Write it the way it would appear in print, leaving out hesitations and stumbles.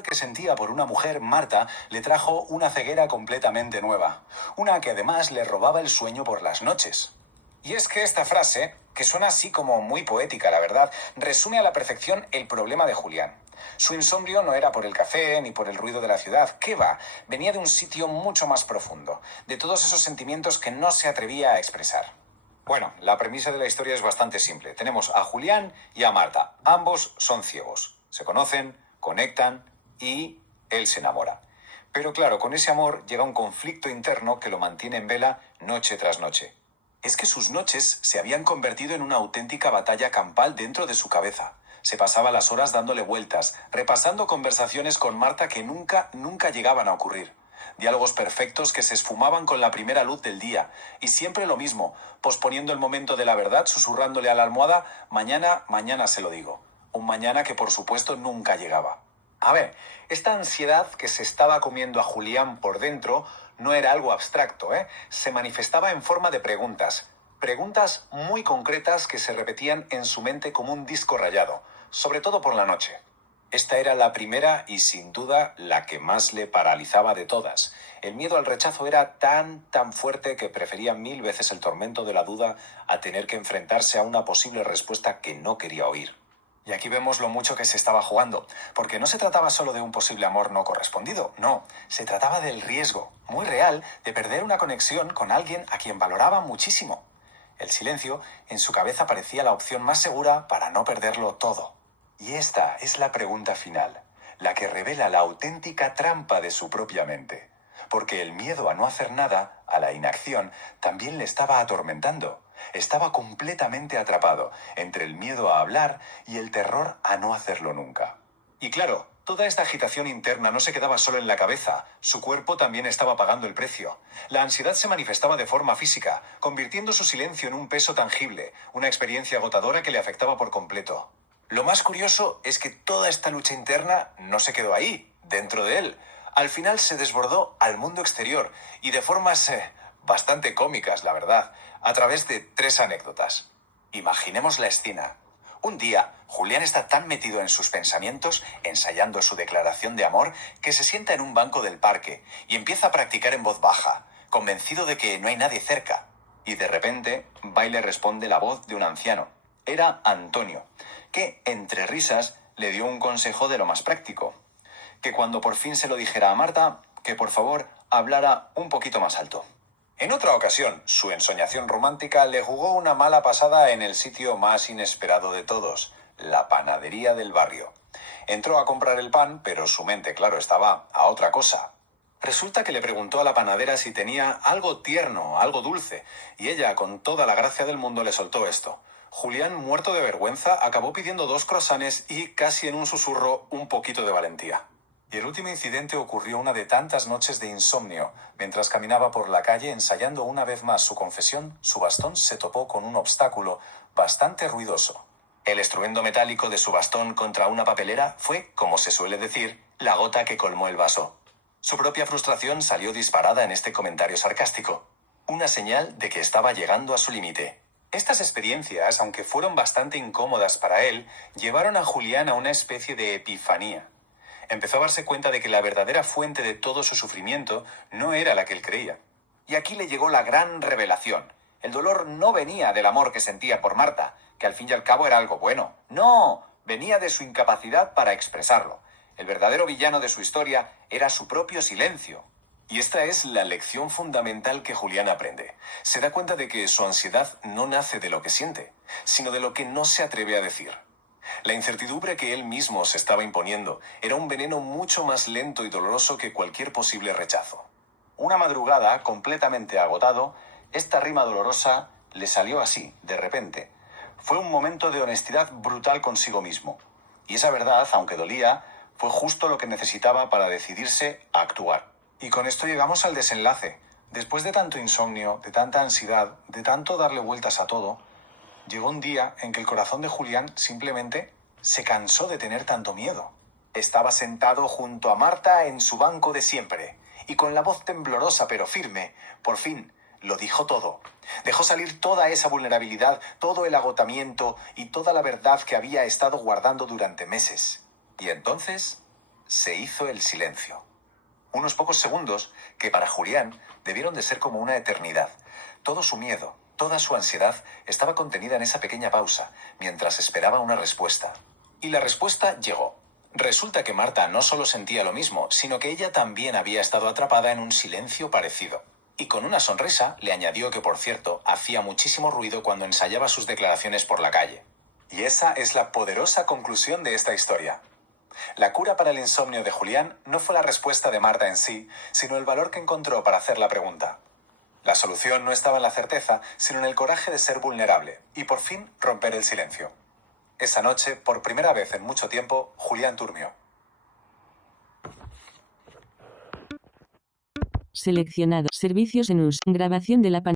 amor que sentía por una mujer, Marta, le trajo una ceguera completamente nueva. Una que además le robaba el sueño por las noches. Y es que esta frase, que suena así como muy poética, la verdad, resume a la perfección el problema de Julián. Su insomnio no era por el café ni por el ruido de la ciudad. ¿Qué va? Venía de un sitio mucho más profundo, de todos esos sentimientos que no se atrevía a expresar. Bueno, la premisa de la historia es bastante simple. Tenemos a Julián y a Marta. Ambos son ciegos. Se conocen, conectan y él se enamora. Pero claro, con ese amor llega un conflicto interno que lo mantiene en vela noche tras noche. Es que sus noches se habían convertido en una auténtica batalla campal dentro de su cabeza. Se pasaba las horas dándole vueltas, repasando conversaciones con Marta que nunca llegaban a ocurrir. Diálogos perfectos que se esfumaban con la primera luz del día. Y siempre lo mismo, posponiendo el momento de la verdad, susurrándole a la almohada, mañana se lo digo. Un mañana que por supuesto nunca llegaba. A ver, esta ansiedad que se estaba comiendo a Julián por dentro no era algo abstracto, ¿eh? Se manifestaba en forma de preguntas. Preguntas muy concretas que se repetían en su mente como un disco rayado, sobre todo por la noche. Esta era la primera y sin duda la que más le paralizaba de todas. El miedo al rechazo era tan fuerte que prefería 1000 veces el tormento de la duda a tener que enfrentarse a una posible respuesta que no quería oír. Y aquí vemos lo mucho que se estaba jugando, porque no se trataba solo de un posible amor no correspondido, no, se trataba del riesgo, muy real, de perder una conexión con alguien a quien valoraba muchísimo. El silencio en su cabeza parecía la opción más segura para no perderlo todo. Y esta es la pregunta final, la que revela la auténtica trampa de su propia mente. Porque el miedo a no hacer nada, a la inacción, también le estaba atormentando. Estaba completamente atrapado entre el miedo a hablar y el terror a no hacerlo nunca. Y claro, toda esta agitación interna no se quedaba solo en la cabeza, su cuerpo también estaba pagando el precio. La ansiedad se manifestaba de forma física, convirtiendo su silencio en un peso tangible, una experiencia agotadora que le afectaba por completo. Lo más curioso es que toda esta lucha interna no se quedó ahí, dentro de él. Al final se desbordó al mundo exterior y de formas bastante cómicas, la verdad, a través de 3 anécdotas. Imaginemos la escena. Un día, Julián está tan metido en sus pensamientos, ensayando su declaración de amor, que se sienta en un banco del parque y empieza a practicar en voz baja, convencido de que no hay nadie cerca. Y de repente, va y le responde la voz de un anciano. Era Antonio, que, entre risas, le dio un consejo de lo más práctico. Que cuando por fin se lo dijera a Marta, que por favor hablara un poquito más alto. En otra ocasión, su ensoñación romántica le jugó una mala pasada en el sitio más inesperado de todos, la panadería del barrio. Entró a comprar el pan, pero su mente, claro, estaba a otra cosa. Resulta que le preguntó a la panadera si tenía algo tierno, algo dulce, y ella, con toda la gracia del mundo, le soltó esto. Julián, muerto de vergüenza, acabó pidiendo 2 croissants y, casi en un susurro, un poquito de valentía. Y el último incidente ocurrió una de tantas noches de insomnio. Mientras caminaba por la calle ensayando una vez más su confesión, su bastón se topó con un obstáculo bastante ruidoso. El estruendo metálico de su bastón contra una papelera fue, como se suele decir, la gota que colmó el vaso. Su propia frustración salió disparada en este comentario sarcástico. Una señal de que estaba llegando a su límite. Estas experiencias, aunque fueron bastante incómodas para él, llevaron a Julián a una especie de epifanía. Empezó a darse cuenta de que la verdadera fuente de todo su sufrimiento no era la que él creía. Y aquí le llegó la gran revelación. El dolor no venía del amor que sentía por Marta, que al fin y al cabo era algo bueno. No, venía de su incapacidad para expresarlo. El verdadero villano de su historia era su propio silencio. Y esta es la lección fundamental que Julián aprende. Se da cuenta de que su ansiedad no nace de lo que siente, sino de lo que no se atreve a decir. La incertidumbre que él mismo se estaba imponiendo era un veneno mucho más lento y doloroso que cualquier posible rechazo. Una madrugada, completamente agotado, esta rima dolorosa le salió así, de repente. Fue un momento de honestidad brutal consigo mismo. Y esa verdad, aunque dolía, fue justo lo que necesitaba para decidirse a actuar. Y con esto llegamos al desenlace. Después de tanto insomnio, de tanta ansiedad, de tanto darle vueltas a todo, llegó un día en que el corazón de Julián simplemente se cansó de tener tanto miedo. Estaba sentado junto a Marta en su banco de siempre, y con la voz temblorosa pero firme, por fin lo dijo todo. Dejó salir toda esa vulnerabilidad, todo el agotamiento y toda la verdad que había estado guardando durante meses. Y entonces se hizo el silencio. Unos pocos segundos que para Julián debieron de ser como una eternidad. Todo su miedo, toda su ansiedad estaba contenida en esa pequeña pausa, mientras esperaba una respuesta. Y la respuesta llegó. Resulta que Marta no solo sentía lo mismo, sino que ella también había estado atrapada en un silencio parecido. Y con una sonrisa le añadió que, por cierto, hacía muchísimo ruido cuando ensayaba sus declaraciones por la calle. Y esa es la poderosa conclusión de esta historia. La cura para el insomnio de Julián no fue la respuesta de Marta en sí, sino el valor que encontró para hacer la pregunta. La solución no estaba en la certeza, sino en el coraje de ser vulnerable y por fin romper el silencio. Esa noche, por primera vez en mucho tiempo, Julián durmió. Seleccionado. Servicios en US. Grabación de la pantalla.